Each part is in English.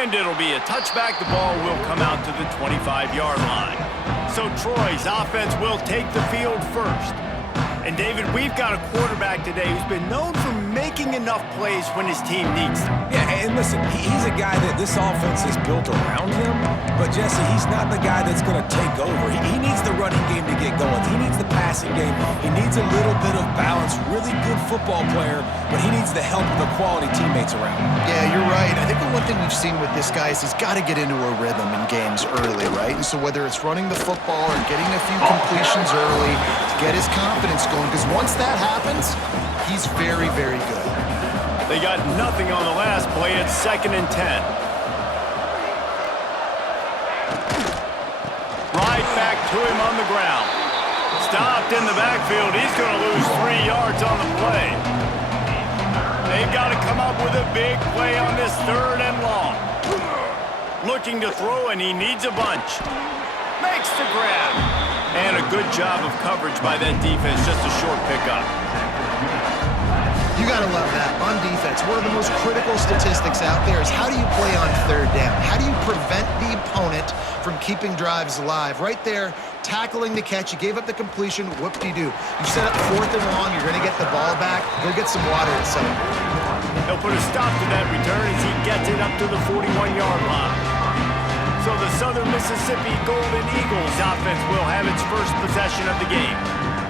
And it'll be a touchback. The ball will come out to the 25-yard line. So Troy's offense will take the field first. And, David, we've got a quarterback today who's been known for making enough plays when his team needs them. Yeah, and listen, he's a guy that this offense is built around him. But, Jesse, he's not the guy that's going to take over. He needs the running game to get going. He needs the passing game. He needs a little bit of balance. Really good football player, but he needs the help of the quality teammates around him. Yeah, you're right. I think the one thing we've seen with this guy is he's got to get into a rhythm in games early, right? And so whether it's running the football or getting a few completions early to get his confidence going, because once that happens, he's very, very good. They got nothing on the last play. It's 2nd and 10. Right back to him on the ground. Stopped in the backfield. He's going to lose 3 yards on the play. They've got to come up with a big play on this 3rd and long. Looking to throw, and he needs a bunch. Makes the grab. And a good job of coverage by that defense. Just a short pickup. You got to love that on defense. One of the most critical statistics out there is how do you play on 3rd down? How do you prevent the opponent from keeping drives alive? Right there, tackling the catch. You gave up the completion. Whoop-de-doo. You set up 4th and long. You're going to get the ball back. Go get some water and some. He'll put a stop to that return as he gets it up to the 41-yard line. So the Southern Mississippi Golden Eagles offense will have its first possession of the game.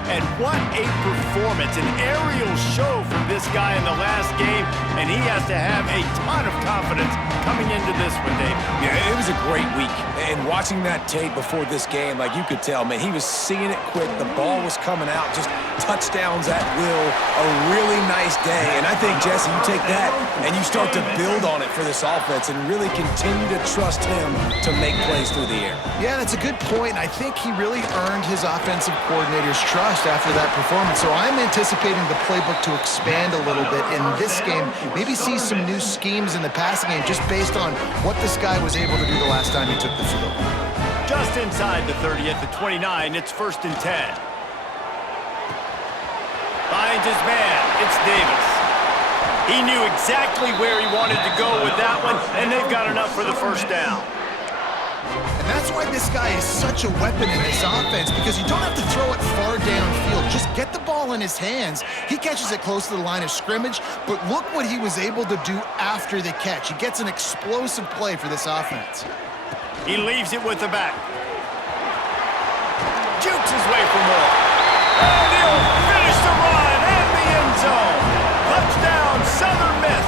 And what a performance, an aerial show from this guy in the last game, and he has to have a ton of confidence coming into this one, Dave. Yeah, it was a great week. And watching that tape before this game, like you could tell, man, he was seeing it quick. The ball was coming out, just touchdowns at will. A really nice day. And I think, Jesse, you take that and you start to build on it for this offense and really continue to trust him to make plays through the air. Yeah, that's a good point. I think he really earned his offensive coordinator's trust after that performance. So I'm anticipating the playbook to expand a little bit in this game. Maybe see some new schemes in the passing game just based on what this guy was able to do the last time he took the field. Just inside the 30 at the 29, it's 1st and 10. Finds his man. It's Davis. He knew exactly where he wanted to go with that one, and they've got enough for the 1st down. And that's why this guy is such a weapon in this offense, because you don't have to throw it far downfield. Just get the ball in his hands. He catches it close to the line of scrimmage, but look what he was able to do after the catch. He gets an explosive play for this offense. He leaves it with the back. Jukes his way for more. And he'll finish the run in the end zone. Touchdown, Southern Miss.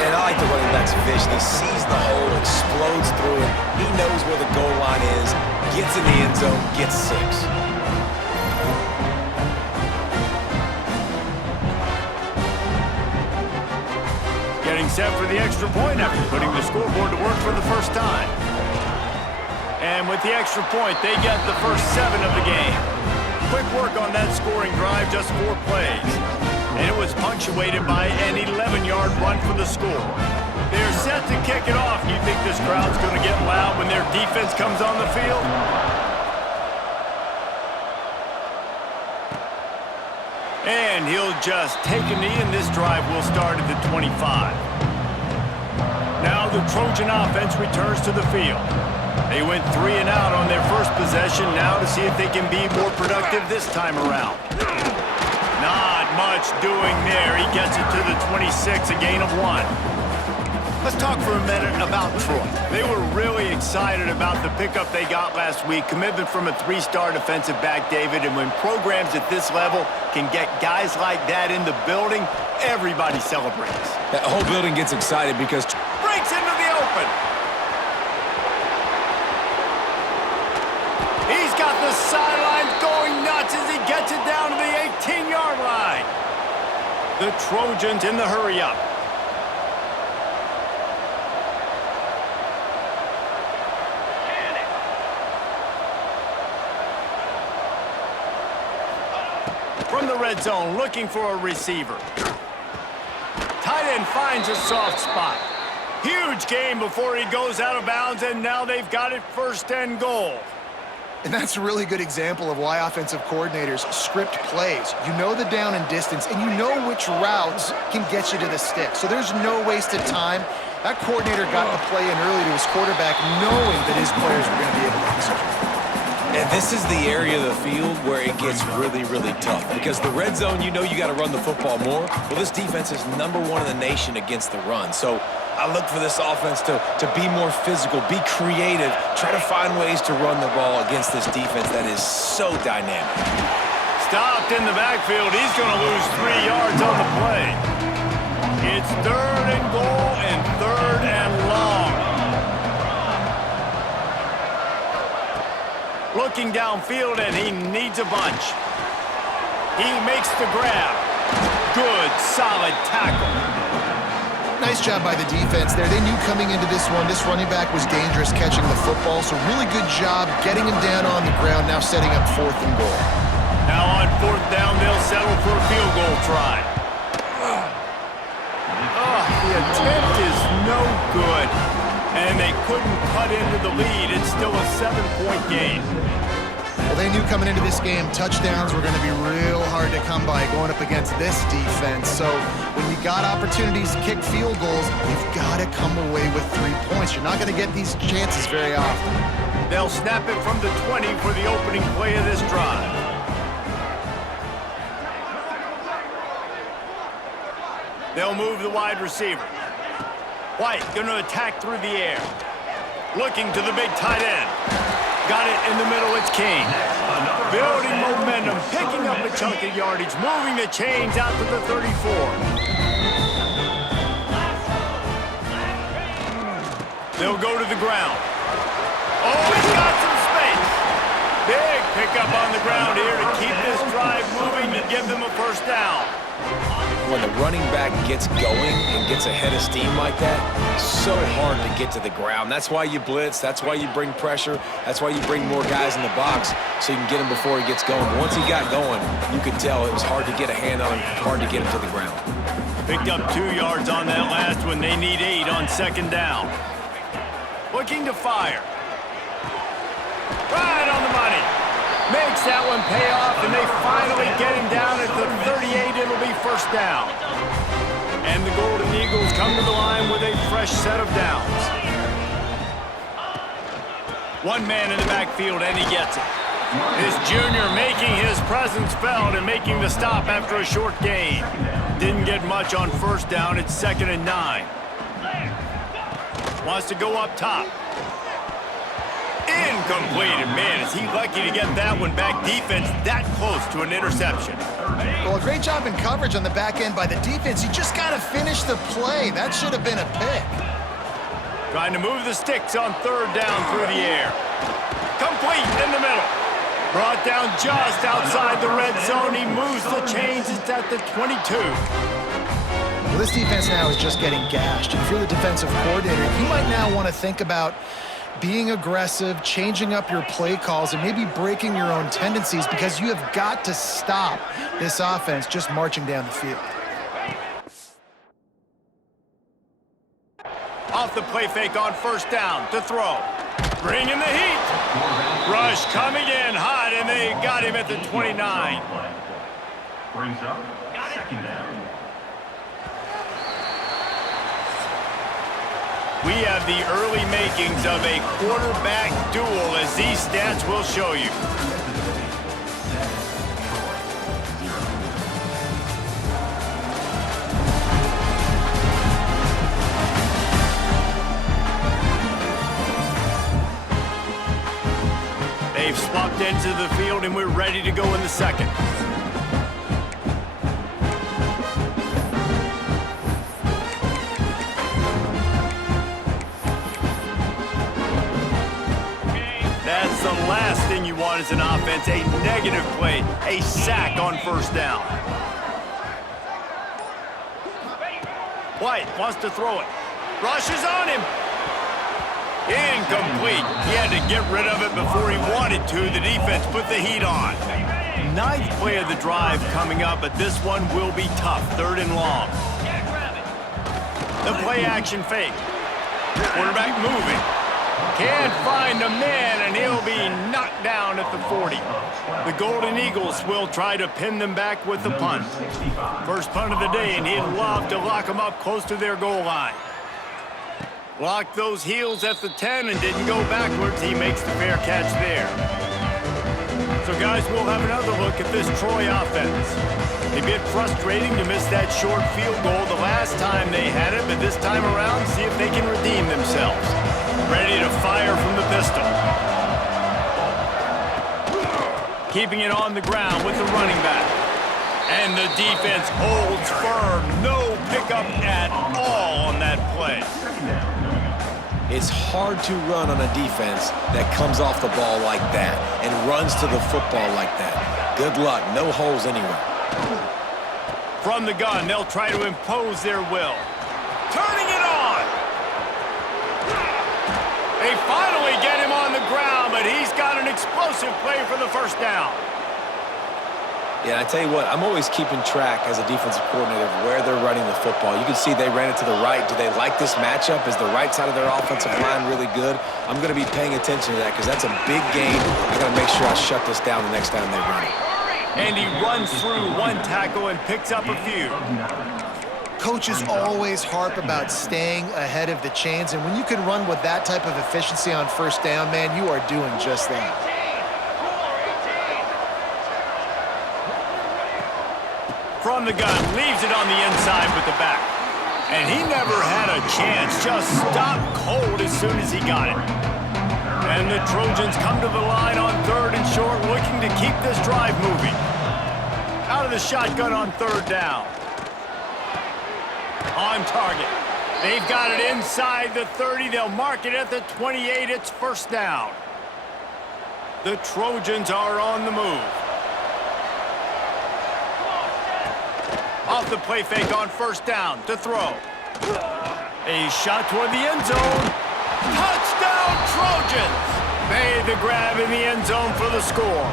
And I like the running back's vision. He sees the hole, explodes through it. He knows where the goal line is, gets in the end zone, gets 6. Getting set for the extra point after putting the scoreboard to work for the first time. And with the extra point, they get the first 7 of the game. Quick work on that scoring drive, just 4 plays. And it was punctuated by an 11-yard run for the score. They're set to kick it off. You think this crowd's going to get loud when their defense comes on the field? And he'll just take a knee, and this drive will start at the 25. Now the Trojan offense returns to the field. They went 3 and out on their first possession, now to see if they can be more productive this time around. Not much doing there. He gets it to the 26, a gain of 1. Let's talk for a minute about Troy. They were really excited about the pickup they got last week. Commitment from a 3-star defensive back, David. And when programs at this level can get guys like that in the building, everybody celebrates. The whole building gets excited because Breaks into the open. He's got the sidelines going nuts as he gets it down to the 18-yard line. The Trojans in the hurry-up. From the red zone, looking for a receiver. Tight end finds a soft spot. Huge gain before he goes out of bounds, and now they've got it 1st and goal. And that's a really good example of why offensive coordinators script plays. You know the down and distance, and you know which routes can get you to the stick. So there's no wasted time. That coordinator got the play in early to his quarterback, knowing that his players were going to be able to execute. And this is the area of the field where it gets really, really tough. Because the red zone, you know you got to run the football more. Well, this defense is #1 in the nation against the run. So I look for this offense to be more physical, be creative, try to find ways to run the ball against this defense that is so dynamic. Stopped in the backfield. He's going to lose 3 yards on the play. It's 3rd and goal and 3rd and long. Looking downfield, and he needs a bunch. He makes the grab. Good, solid tackle. Nice job by the defense there. They knew coming into this one, this running back was dangerous catching the football, so really good job getting him down on the ground, now setting up 4th and goal. Now on 4th down, they'll settle for a field goal try. The attempt is no good, and they couldn't cut into the lead. It's still a 7-point game. Well, they knew coming into this game, touchdowns were going to be real hard to come by going up against this defense. So when you got opportunities to kick field goals, you've got to come away with 3 points. You're not going to get these chances very often. They'll snap it from the 20 for the opening play of this drive. They'll move the wide receiver. White going to attack through the air. Looking to the big tight end. Got it in the middle, it's King. Building momentum, picking up a chunk of yardage, moving the chains out to the 34. They'll go to the ground. Oh, he's got some space. Big pickup on the ground here to keep this drive moving to give them a 1st down. When the running back gets going and gets ahead of steam like that, so hard to get to the ground. That's why you blitz. That's why you bring pressure. That's why you bring more guys in the box so you can get him before he gets going. But once he got going, you could tell it was hard to get a hand on him, hard to get him to the ground. Picked up 2 yards on that last one. They need 8 on 2nd down. Looking to fire. Right on the money. Makes that one pay off, and they finally get him down at the 38. It'll be 1st down. And the Golden Eagles come to the line with a fresh set of downs. 1 man in the backfield, and he gets it. This junior making his presence felt and making the stop after a short gain. Didn't get much on 1st down. It's 2nd and 9. Wants to go up top. Incomplete, and man, is he lucky to get that one back. Defense that close to an interception. Well, a great job in coverage on the back end by the defense. You just got to finish the play. That should have been a pick. Trying to move the sticks on 3rd down through the air. Complete in the middle. Brought down just outside the red zone. He moves the chains. It's at the 22. Well, this defense now is just getting gashed. If you're the defensive coordinator, you might now want to think about being aggressive, changing up your play calls, and maybe breaking your own tendencies, because you have got to stop this offense just marching down the field. Off the play fake on 1st down to throw. Bringing the heat. Rush coming in hot, and they got him at the 29. Brings up 2nd down. We have the early makings of a quarterback duel, as these stats will show you. They've swapped into the field, and we're ready to go in the 2nd. That's the last thing you want as an offense, a negative play, a sack on 1st down. White wants to throw it. Rushes on him. Incomplete. He had to get rid of it before he wanted to. The defense put the heat on. 9th play of the drive coming up, but this one will be tough. 3rd and long. The play action fake. Quarterback moving. Can't find the man, and he'll be knocked down at the 40. The Golden Eagles will try to pin them back with the punt. First punt of the day, and he'd love to lock them up close to their goal line. Locked those heels at the 10 and didn't go backwards. He makes the fair catch there. So, guys, we'll have another look at this Troy offense. A bit frustrating to miss that short field goal the last time they had it, but this time around, see if they can redeem themselves. Ready to fire from the pistol. Keeping it on the ground with the running back. And the defense holds firm. No pickup at all on that play. It's hard to run on a defense that comes off the ball like that and runs to the football like that. Good luck. No holes anywhere. From the gun, they'll try to impose their will. Turning it on! They finally get him on the ground, but he's got an explosive play for the first down. Yeah, I tell you what, I'm always keeping track as a defensive coordinator of where they're running the football. You can see they ran it to the right. Do they like this matchup? Is the right side of their offensive line really good? I'm going to be paying attention to that because that's a big game. I got to make sure I shut this down the next time they run it. And he runs through one tackle and picks up a few. Coaches always harp about staying ahead of the chains, and when you can run with that type of efficiency on first down, man, you are doing just that. From the gun, leaves it on the inside with the back. And he never had a chance, just stopped cold as soon as he got it. And the Trojans come to the line on 3rd and short, looking to keep this drive moving. Out of the shotgun on 3rd down. On target. They've got it inside the 30. They'll mark it at the 28. It's first down. The Trojans are on the move. Off the play fake on first down to throw. A shot toward the end zone. Touchdown, Trojans! Made the grab in the end zone for the score.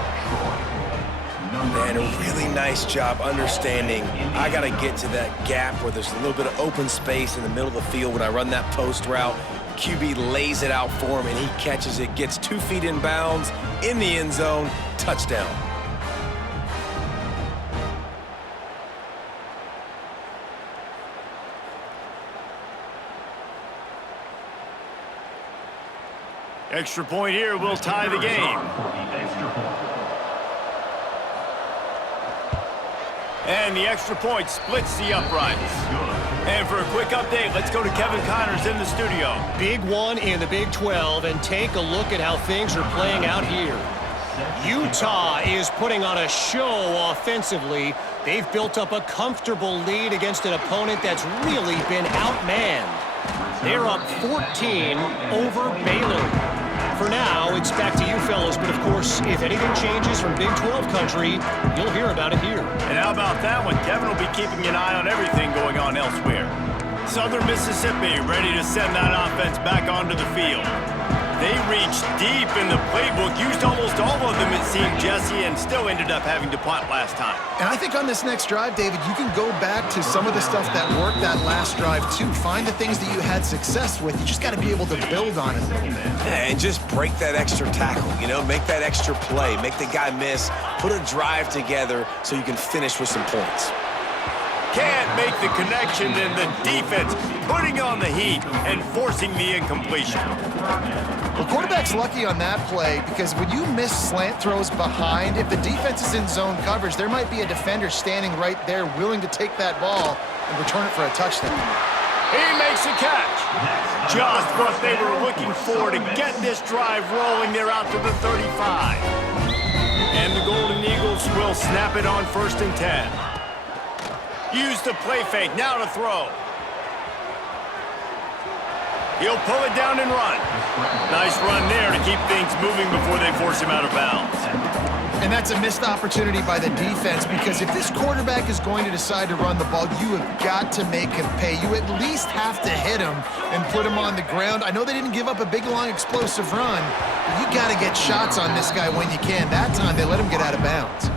Man, a really nice job understanding I got to get to that gap where there's a little bit of open space in the middle of the field when I run that post route. QB lays it out for him, and he catches it, gets 2 feet in bounds, in the end zone, touchdown. Extra point here will tie the game. And the extra point splits the uprights. And for a quick update, let's go to Kevin Connors in the studio. Big one in the Big 12, and take a look at how things are playing out here. Utah is putting on a show offensively. They've built up a comfortable lead against an opponent that's really been outmanned. They're up 14 over Baylor. For now, it's back to you fellas, but of course, if anything changes from Big 12 country, you'll hear about it here. And how about that one? Kevin will be keeping an eye on everything going on elsewhere. Southern Mississippi ready to send that offense back onto the field. They reached deep in the playbook, used almost all of them, it seemed, Jesse, and still ended up having to punt last time. And I think on this next drive, David, you can go back to some of the stuff that worked that last drive, too. Find the things that you had success with. You just got to be able to build on it a little bit. Yeah, and just break that extra tackle, you know, make that extra play, make the guy miss, put a drive together so you can finish with some points. Can't make the connection, and the defense putting on the heat and forcing the incompletion. The quarterback's lucky on that play because when you miss slant throws behind, if the defense is in zone coverage, there might be a defender standing right there willing to take that ball and return it for a touchdown. He makes a catch. Just what they were looking for to get this drive rolling. They're out to the 35. And the Golden Eagles will snap it on 1st and 10. Use the play fake, now to throw. He'll pull it down and run. Nice run there to keep things moving before they force him out of bounds. And that's a missed opportunity by the defense because if this quarterback is going to decide to run the ball, you have got to make him pay. You at least have to hit him and put him on the ground. I know they didn't give up a big, long, explosive run, but you got to get shots on this guy when you can. That time, they let him get out of bounds.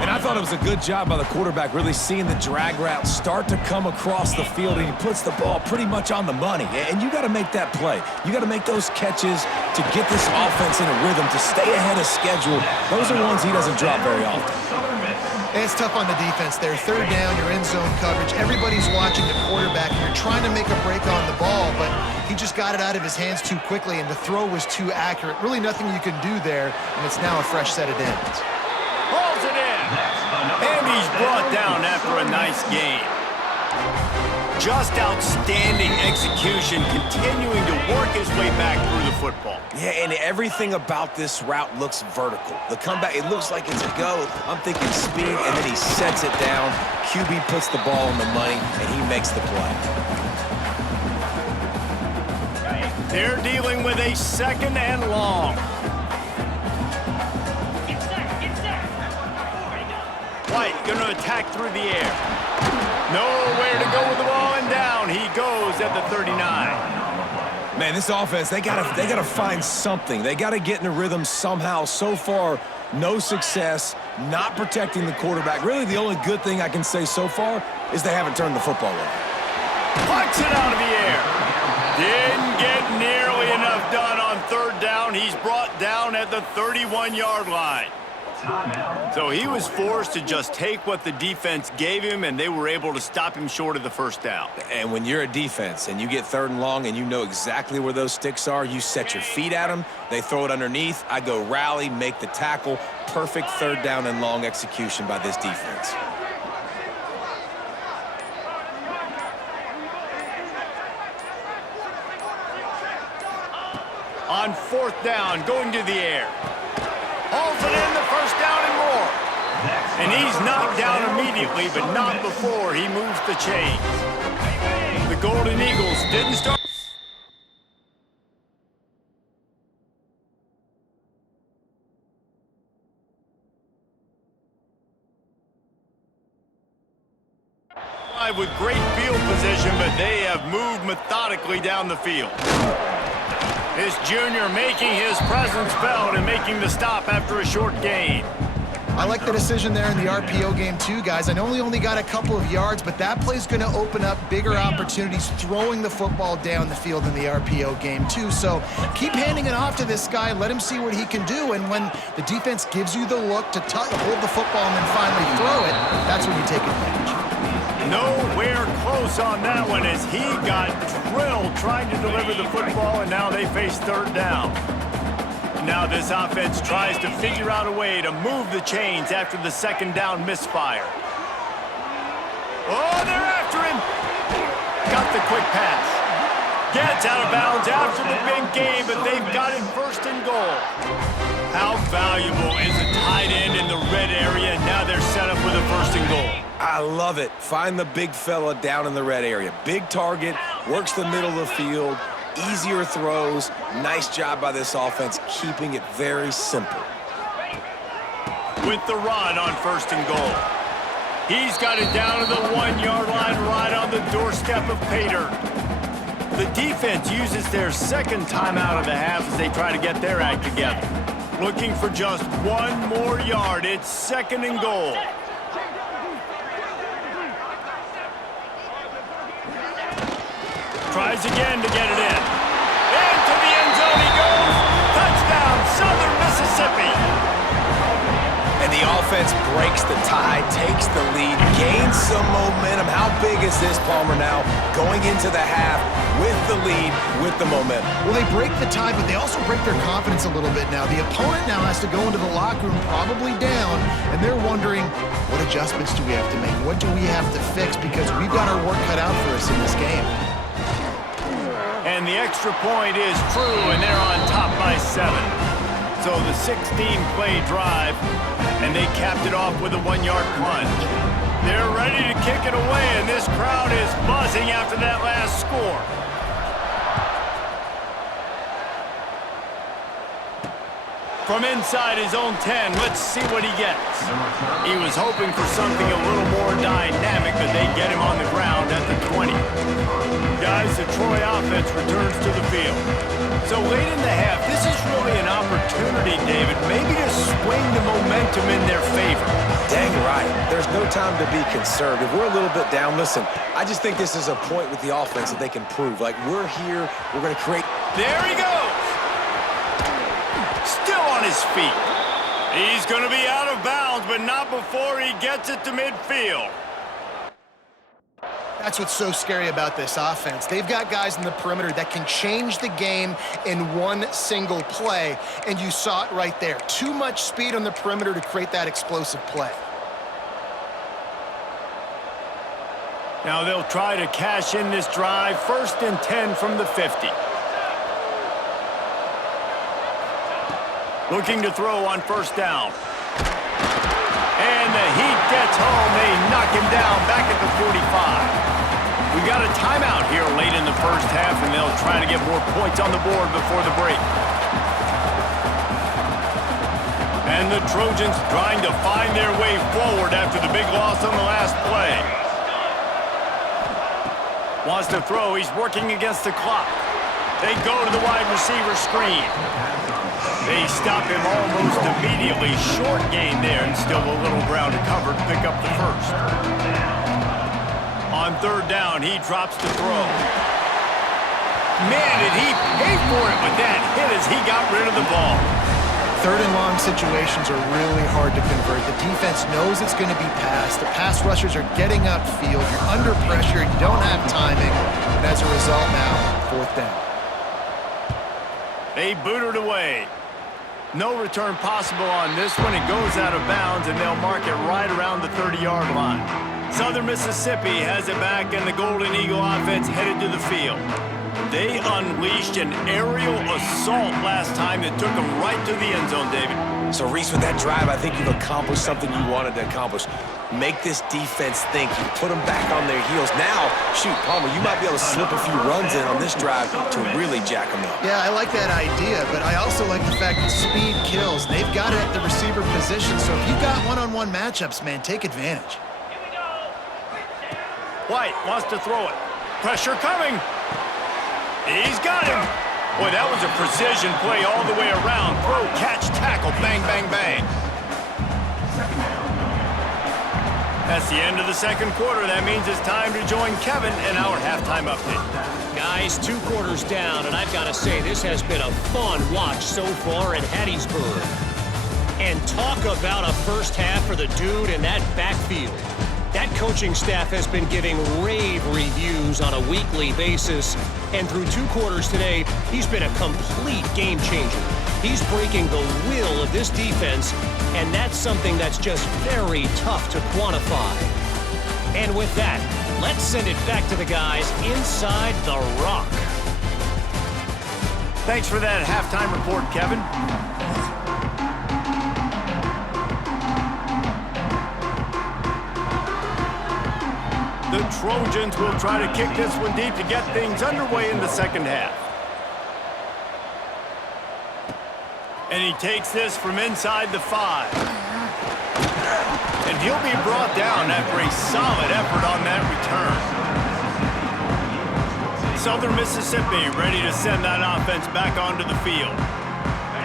And I thought it was a good job by the quarterback really seeing the drag route start to come across the field, and he puts the ball pretty much on the money. And you got to make that play. You got to make those catches to get this offense in a rhythm, to stay ahead of schedule. Those are ones he doesn't drop very often. It's tough on the defense there. Third down, you're in zone coverage. Everybody's watching the quarterback, and you're trying to make a break on the ball, but he just got it out of his hands too quickly, and the throw was too accurate. Really nothing you can do there, and it's now a fresh set of downs. Hauls it in. And he's brought down after a nice game. Just outstanding execution, continuing to work his way back through the football. Yeah, and everything about this route looks vertical. The comeback, it looks like it's a go. I'm thinking speed, and then he sets it down. QB puts the ball on the money, and he makes the play. They're dealing with a 2nd and long. White going to attack through the air. Nowhere to go with the ball, and down he goes at the 39. Man, this offense, they gotta find something. They gotta get in a rhythm somehow. So far, no success, not protecting the quarterback. Really, the only good thing I can say so far is they haven't turned the football over. Puts it out of the air. Didn't get nearly enough done on 3rd down. He's brought down at the 31-yard line. So he was forced to just take what the defense gave him, and they were able to stop him short of the 1st down. And when you're a defense and you get 3rd and long and you know exactly where those sticks are, you set your feet at them, they throw it underneath, I go rally, make the tackle. Perfect 3rd down and long execution by this defense. On 4th down, going to the air. Hauls it in, the 1st down and more. And he's knocked down immediately, but not before he moves the chains. The Golden Eagles didn't start. With great field position, but they have moved methodically down the field. This junior making his presence felt and making the stop after a short gain. I like the decision there in the RPO game too, guys. I know he only got a couple of yards, but that play's going to open up bigger opportunities throwing the football down the field in the RPO game too. So keep handing it off to this guy. Let him see what he can do. And when the defense gives you the look to hold the football and then finally throw it, that's when you take advantage. Nowhere close on that one as he got drilled trying to deliver the football, and now they face 3rd down. Now this offense tries to figure out a way to move the chains after the 2nd down misfire. Oh, they're after him. Got the quick pass. Gets out of bounds after the big game, but they've got him 1st and goal. How valuable is a tight end in the red area? Now they're set up with a 1st and goal. I love it. Find the big fella down in the red area. Big target, works the middle of the field, easier throws. Nice job by this offense, keeping it very simple. With the run on 1st and goal. He's got it down to the 1-yard line right on the doorstep of Pater. The defense uses their 2nd timeout of the half as they try to get their act together. Looking for just 1 more yard. It's 2nd and goal. Tries again to get it in. Into the end zone he goes. Touchdown, Southern Mississippi. And the offense breaks the tie, takes the lead, gains some momentum. How big is this, Palmer, now? Going into the half with the lead, with the momentum. Well, they break the tie, but they also break their confidence a little bit now. The opponent now has to go into the locker room probably down, and they're wondering, what adjustments do we have to make? What do we have to fix? Because we've got our work cut out for us in this game. And the extra point is true, and they're on top by 7. So the 16-play drive, and they capped it off with a 1-yard plunge. They're ready to kick it away, and this crowd is buzzing after that last score. From inside his own 10, let's see what he gets. He was hoping for something a little more dynamic, but they get him on the ground at the 20. Guys, the Troy offense returns to the field. So late in the half, this is really an opportunity, David, maybe to swing the momentum in their favor. dang right. There's no time to be concerned. If we're a little bit down, listen, I just think this is a point with the offense that they can prove. Like, we're here, we're going to create. There he goes. Still on his feet. He's going to be out of bounds, but not before he gets it to midfield. That's what's so scary about this offense. They've got guys in the perimeter that can change the game in one single play, and you saw it right there. Too much speed on the perimeter to create that explosive play. Now they'll try to cash in this drive. 1st and 10 from the 50. Looking to throw on 1st down. And the Heat gets home. They knock him down back at the 45. We got a timeout here late in the 1st half, and they'll try to get more points on the board before the break. And the Trojans trying to find their way forward after the big loss on the last play. Wants to throw. He's working against the clock. They go to the wide receiver screen. They stop him almost immediately. Short gain there, and still a little ground to cover to pick up the 1st. On 3rd down, he drops to throw. Man, did he pay for it with that hit as he got rid of the ball. 3rd and long situations are really hard to convert. The defense knows it's going to be passed. The pass rushers are getting upfield. You're under pressure. You don't have timing. And as a result now, 4th down. They boot it away. No return possible on this one. It goes out of bounds, and they'll mark it right around the 30-yard line. Southern Mississippi has it back, and the Golden Eagle offense headed to the field. They unleashed an aerial assault last time that took them right to the end zone, David. So, Reese, with that drive, I think you've accomplished something you wanted to accomplish. Make this defense think. You put them back on their heels. Now, shoot, Palmer, you might be able to slip a few runs in on this drive to really jack them up. Yeah, I like that idea, but I also like the fact that speed kills. They've got it at the receiver position, so if you've got one-on-one matchups, man, take advantage. White wants to throw it. Pressure coming. He's got him. Boy, that was a precision play all the way around. Throw, catch, tackle, bang, bang, bang. That's the end of the 2nd quarter. That means it's time to join Kevin in our halftime update. Guys, 2 quarters down, and I've got to say, this has been a fun watch so far in Hattiesburg. And talk about a 1st half for the dude in that backfield. That coaching staff has been giving rave reviews on a weekly basis, and through 2 quarters today, he's been a complete game changer. He's breaking the will of this defense, and that's something that's just very tough to quantify. And with that, let's send it back to the guys inside the Rock. Thanks for that halftime report, Kevin. The Trojans will try to kick this one deep to get things underway in the 2nd half. And he takes this from inside the 5. And he'll be brought down after a solid effort on that return. Southern Mississippi ready to send that offense back onto the field.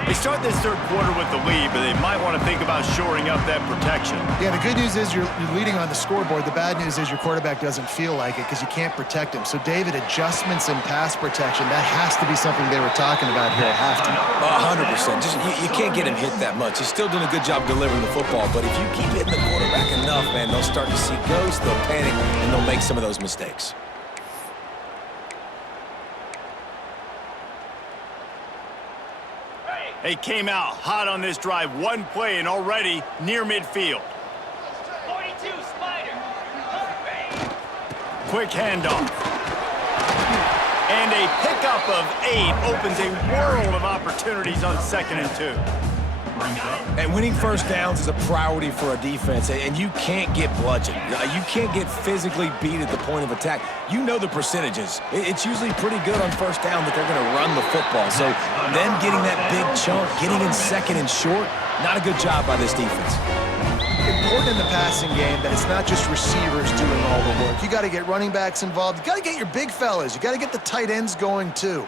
They start this 3rd quarter with the lead, but they might want to think about shoring up that protection. Yeah, the good news is you're leading on the scoreboard. The bad news is your quarterback doesn't feel like it because you can't protect him. So, David, adjustments in pass protection, that has to be something they were talking about here at halftime. 100%. Just you can't get him hit that much. He's still doing a good job delivering the football, but if you keep hitting the quarterback enough, man, they'll start to see ghosts, they'll panic, and they'll make some of those mistakes. They came out hot on this drive. 1 play and already near midfield. 42, Spider. Quick handoff. And a pickup of 8 opens a world of opportunities on 2nd and 2. And winning 1st downs is a priority for a defense, and you can't get bludgeoned. You can't get physically beat at the point of attack. You know the percentages. It's usually pretty good on 1st down that they're going to run the football. So them getting that big chunk, getting in 2nd and short, not a good job by this defense. Important in the passing game that it's not just receivers doing all the work. You got to get running backs involved. You got to get your big fellas. You got to get the tight ends going too.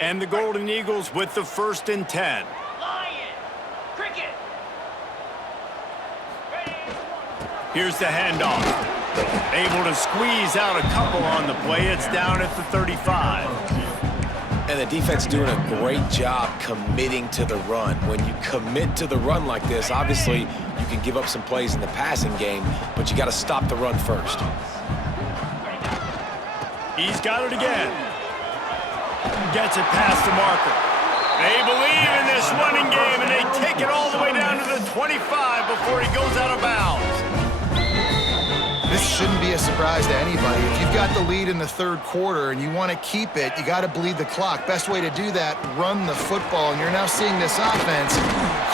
And the Golden Eagles with the 1st and 10. Lion. Cricket. Here's the handoff. Able to squeeze out a couple on the play. It's down at the 35. And the defense doing a great job committing to the run. When you commit to the run like this, obviously you can give up some plays in the passing game, but you got to stop the run first. He's got it again. Gets it past the marker. They believe in this running game, and they take it all the way down to the 25 before he goes out of bounds. This shouldn't be a surprise to anybody. If you've got the lead in the 3rd quarter and you want to keep it, you got to bleed the clock. Best way to do that, run the football. And you're now seeing this offense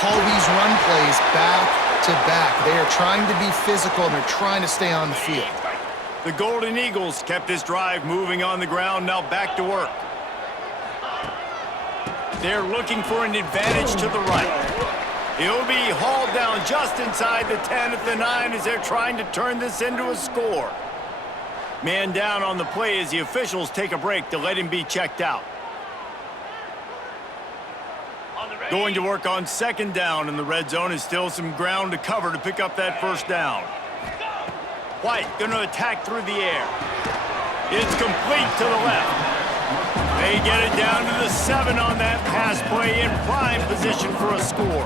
call these run plays back to back. They are trying to be physical, and they're trying to stay on the field. The Golden Eagles kept this drive moving on the ground, now back to work. They're looking for an advantage to the right. He'll be hauled down just inside the 10 at the 9 as they're trying to turn this into a score. Man down on the play as the officials take a break to let him be checked out. Going to work on 2nd down in the red zone is still some ground to cover to pick up that 1st down. White going to attack through the air. It's complete to the left. They get it down to the 7 on that pass play in prime position for a score.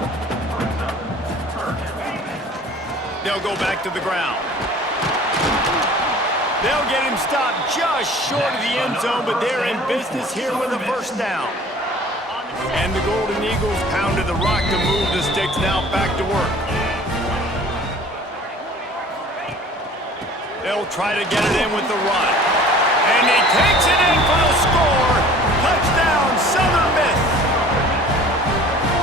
They'll go back to the ground. They'll get him stopped just short of the end zone, but they're in business here with a 1st down. And the Golden Eagles pounded the rock to move the sticks, now back to work. They'll try to get it in with the run. And he takes it in for the score. Touchdown, Southern Miss.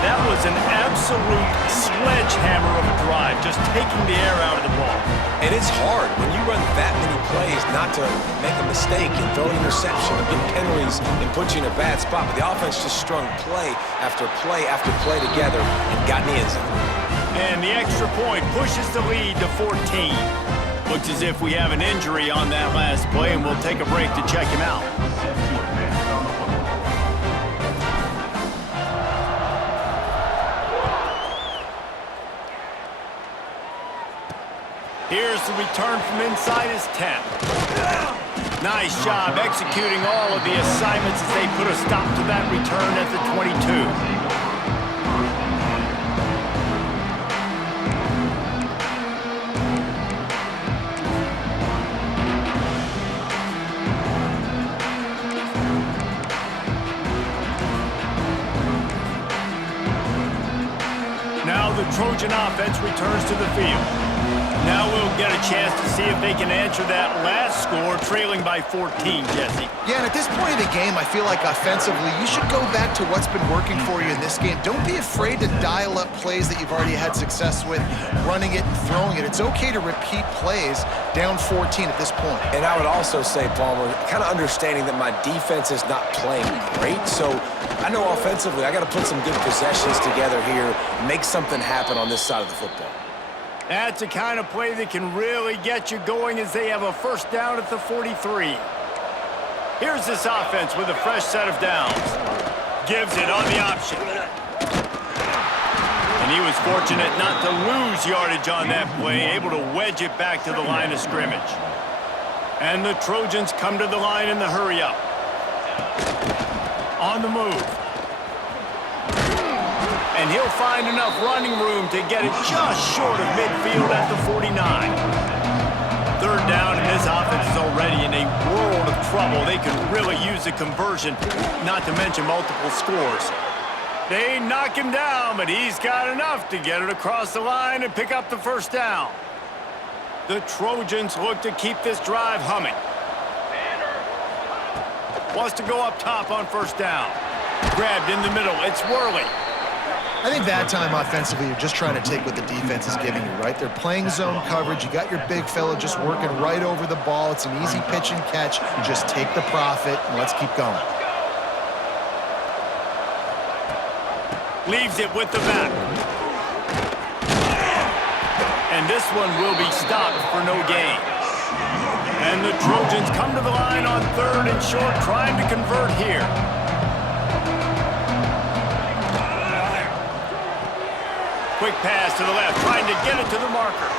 That was an absolute sledgehammer of a drive, just taking the air out of the ball. And it's hard when you run that many plays not to make a mistake and throw an interception or get penalties and put you in a bad spot. But the offense just strung play after play after play together and got in the end zone. And the extra point pushes the lead to 14. Looks as if we have an injury on that last play, and we'll take a break to check him out. Here's the return from inside his 10. Nice job executing all of the assignments as they put a stop to that return at the 22. Now the Trojan offense returns to the field. Now we'll get a chance to see if they can answer that last score, trailing by 14, Jesse. Yeah, and at this point of the game, I feel like offensively, you should go back to what's been working for you in this game. Don't be afraid to dial up plays that you've already had success with, running it and throwing it. It's okay to repeat plays down 14 at this point. And I would also say, Palmer, kind of understanding that my defense is not playing great, so I know offensively I got to put some good possessions together here, make something happen on this side of the football. That's the kind of play that can really get you going as they have a 1st down at the 43. Here's this offense with a fresh set of downs. Gives it on the option. And he was fortunate not to lose yardage on that play, able to wedge it back to the line of scrimmage. And the Trojans come to the line in the hurry-up. On the move. And he'll find enough running room to get it just short of midfield at the 49. 3rd down, and this offense is already in a world of trouble. They could really use a conversion, not to mention multiple scores. They knock him down, but he's got enough to get it across the line and pick up the 1st down. The Trojans look to keep this drive humming. Wants to go up top on 1st down. Grabbed in the middle. It's Worley. I think that time offensively, you're just trying to take what the defense is giving you, right? They're playing zone coverage. You got your big fella just working right over the ball. It's an easy pitch and catch. Just take the profit, and let's keep going. Leaves it with the back. And this one will be stopped for no gain. And the Trojans come to the line on 3rd and short, trying to convert here. Quick pass to the left, trying to get it to the marker.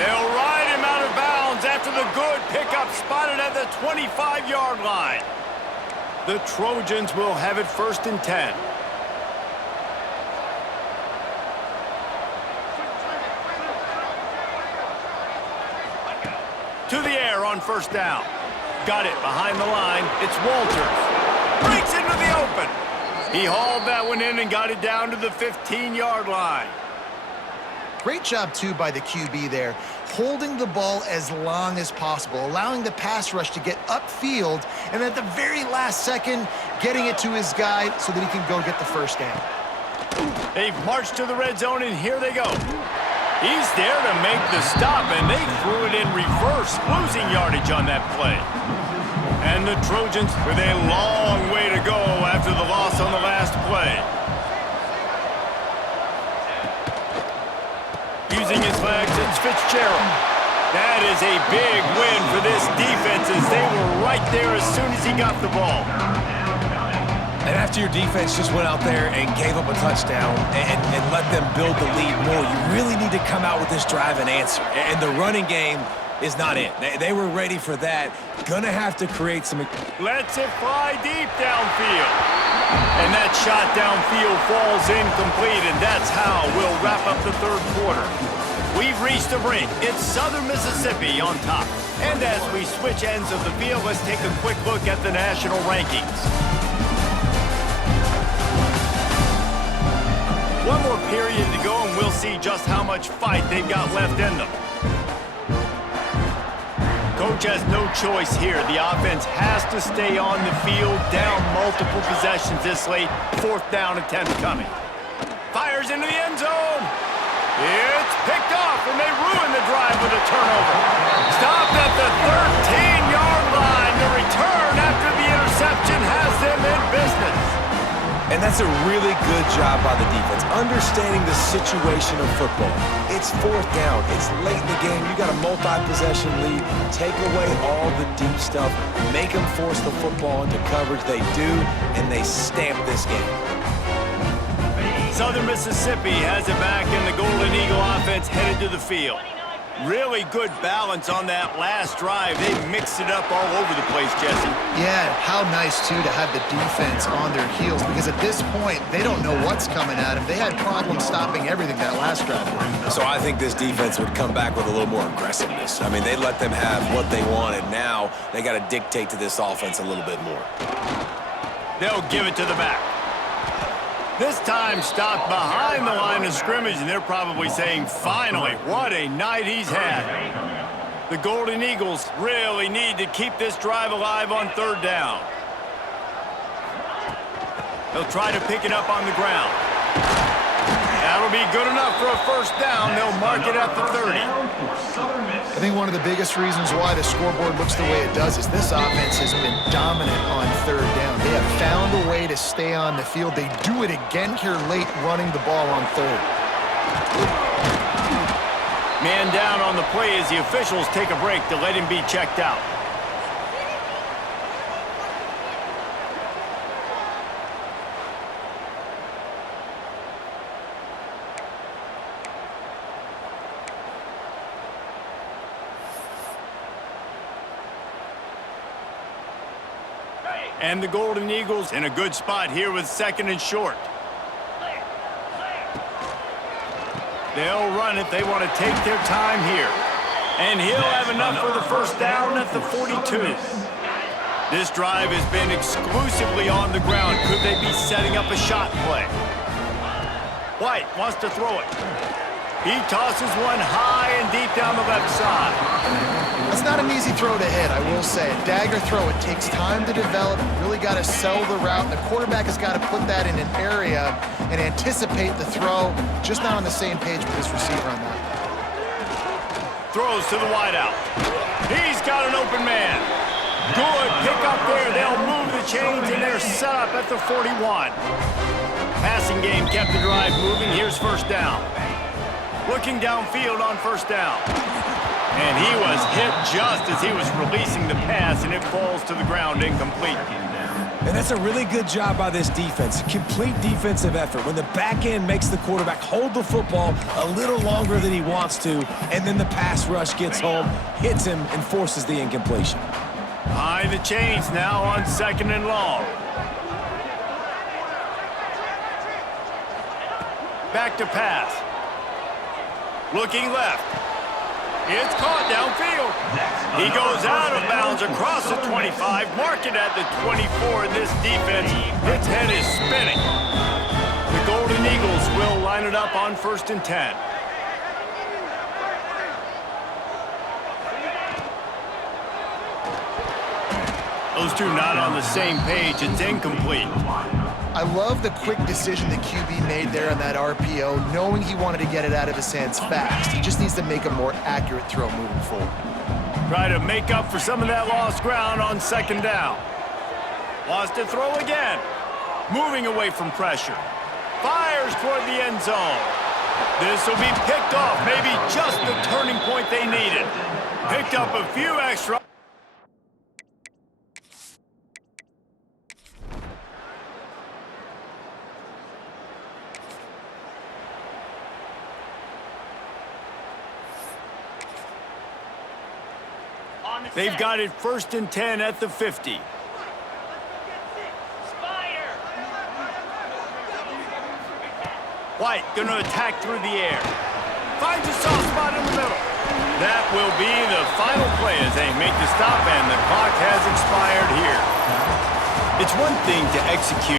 They'll ride him out of bounds after the good pickup spotted at the 25-yard line. The Trojans will have it 1st and 10. To the air on 1st down. Got it behind the line. It's Walters. Breaks into the open. He hauled that one in and got it down to the 15-yard line. Great job, too, by the QB there, holding the ball as long as possible, allowing the pass rush to get upfield, and at the very last second, getting it to his guy so that he can go get the 1st down. They've marched to the red zone, and here they go. He's there to make the stop, and they threw it in reverse, losing yardage on that play. And the Trojans with a long way to go after the loss on the last play. Using his legs, it's Fitzgerald. That is a big win for this defense as they were right there as soon as he got the ball. And after your defense just went out there and gave up a touchdown and let them build the lead more, you really need to come out with this drive and answer. And the running game is not it. They were ready for that. Gonna have to create some... Lets it fly deep downfield. And that shot downfield falls incomplete, and that's how we'll wrap up the 3rd quarter. We've reached the brink. It's Southern Mississippi on top. And as we switch ends of the field, let's take a quick look at the national rankings. One more period to go, and we'll see just how much fight they've got left in them. Coach has no choice here. The offense has to stay on the field, down multiple possessions this late. 4th down attempt coming. Fires into the end zone. It's picked off, and they ruin the drive with a turnover. Stopped at the 13-yard line. The return after the interception has them in business. And that's a really good job by the defense, understanding the situation of football. It's 4th down. It's late in the game. You got a multi-possession lead. Take away all the deep stuff. Make them force the football into coverage. They do, and they stamp this game. Southern Mississippi has it back, and the Golden Eagle offense headed to the field. Really good balance on that last drive. They mixed it up all over the place, Jesse. Yeah, how nice, too, to have the defense on their heels, because at this point, they don't know what's coming at them. They had problems stopping everything that last drive. So I think this defense would come back with a little more aggressiveness. I mean, they let them have what they wanted. Now they got to dictate to this offense a little bit more. They'll give it to the back. This time stopped behind the line of scrimmage, and they're probably saying, finally, what a night he's had. The Golden Eagles really need to keep this drive alive on 3rd down. They'll try to pick it up on the ground. That'll be good enough for a 1st down. They'll mark it at the 30. I think one of the biggest reasons why the scoreboard looks the way it does is this offense has been dominant on 3rd down. They have found a way to stay on the field. They do it again here late, running the ball on 3rd. Man down on the play as the officials take a break to let him be checked out. And the Golden Eagles in a good spot here with 2nd and short. They'll run it. They want to take their time here. And he'll have enough for the 1st down at the 42. This drive has been exclusively on the ground. Could they be setting up a shot play? White wants to throw it. He tosses one high and deep down the left side. That's not an easy throw to hit, I will say. A dagger throw, it takes time to develop. You really got to sell the route. And the quarterback has got to put that in an area and anticipate the throw. Just not on the same page with his receiver on that. Throws to the wideout. He's got an open man. Good pick up there. They'll move the chains, and they're set up at the 41. Passing game kept the drive moving. Here's 1st down. Looking downfield on 1st down. And he was hit just as he was releasing the pass, and it falls to the ground incomplete. And that's a really good job by this defense. Complete defensive effort. When the back end makes the quarterback hold the football a little longer than he wants to, and then the pass rush gets home, hits him, and forces the incompletion. Behind the chains now on 2nd and long. Back to pass. Looking left. It's caught downfield. He goes out of bounds across the 25, marking at the 24. This defense, its head is spinning. The Golden Eagles will line it up on 1st and 10. Those two not on the same page. It's incomplete. I love the quick decision that QB made there on that RPO, knowing he wanted to get it out of his hands fast. He just needs to make a more accurate throw moving forward. Try to make up for some of that lost ground on 2nd down. Lost to throw again. Moving away from pressure. Fires toward the end zone. This will be picked off. Maybe just the turning point they needed. Picked up a few extra. They've got it 1st and 10 at the 50. Spire. White gonna attack through the air. Finds a soft spot in the middle. That will be the final play as they make the stop, and the clock has expired here. It's one thing to execute